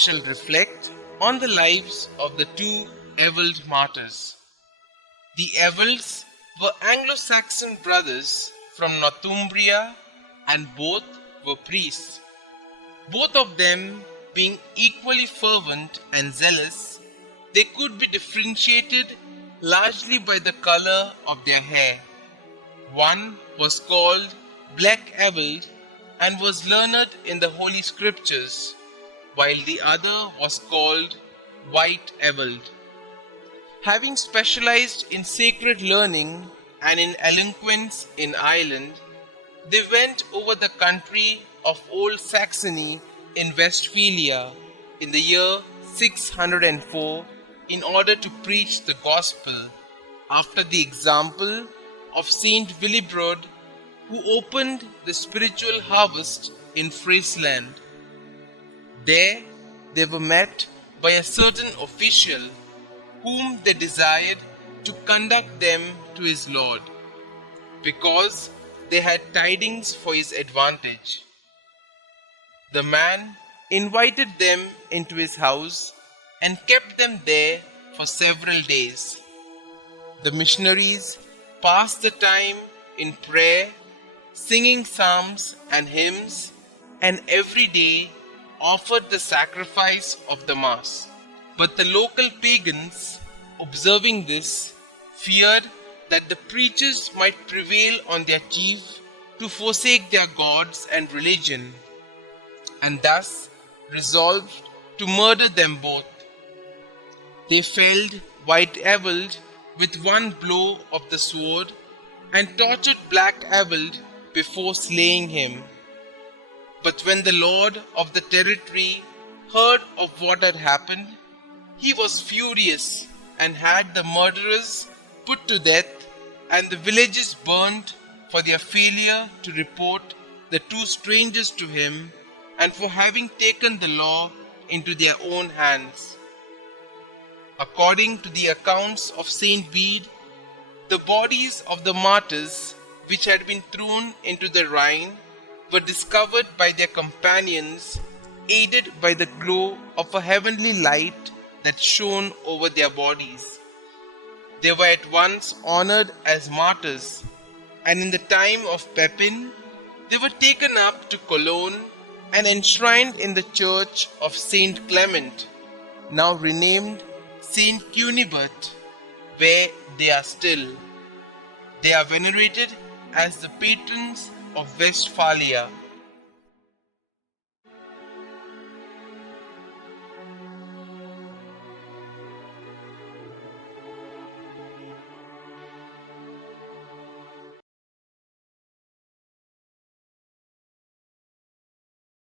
we shall reflect on the lives of the Two Ewald Martyrs. The Ewalds were Anglo-Saxon brothers from Northumbria, and both were priests. Both of them being equally fervent and zealous, they could be differentiated largely by the color of their hair. One was called Black Ewald and was learned in the Holy Scriptures, while the other was called White Ewald. Having specialized in sacred learning and in eloquence in Ireland, they went over the country of Old Saxony in Westphalia in the year 604 in order to preach the gospel, after the example of Saint Willibrord, who opened the spiritual harvest in Friesland. There they were met by a certain official whom they desired to conduct them to his Lord, because they had tidings for his advantage. The man invited them into his house and kept them there for several days. The missionaries passed the time in prayer, singing psalms and hymns, and every day offered the sacrifice of the Mass. But the local pagans, observing this, feared that the preachers might prevail on their chief to forsake their gods and religion, and thus resolved to murder them both. They felled White Ewald with one blow of the sword and tortured Black Ewald before slaying him. But when the lord of the territory heard of what had happened, he was furious and had the murderers put to death and the villages burnt for their failure to report the two strangers to him and for having taken the law into their own hands. According to the accounts of Saint Bede, the bodies of the martyrs which had been thrown into the Rhine were discovered by their companions, aided by the glow of a heavenly light that shone over their bodies. They were at once honored as martyrs, and in the time of Pepin, they were taken up to Cologne and enshrined in the church of Saint Clement, now renamed Saint Cunibert, where they are still. They are venerated as the patrons of Westphalia.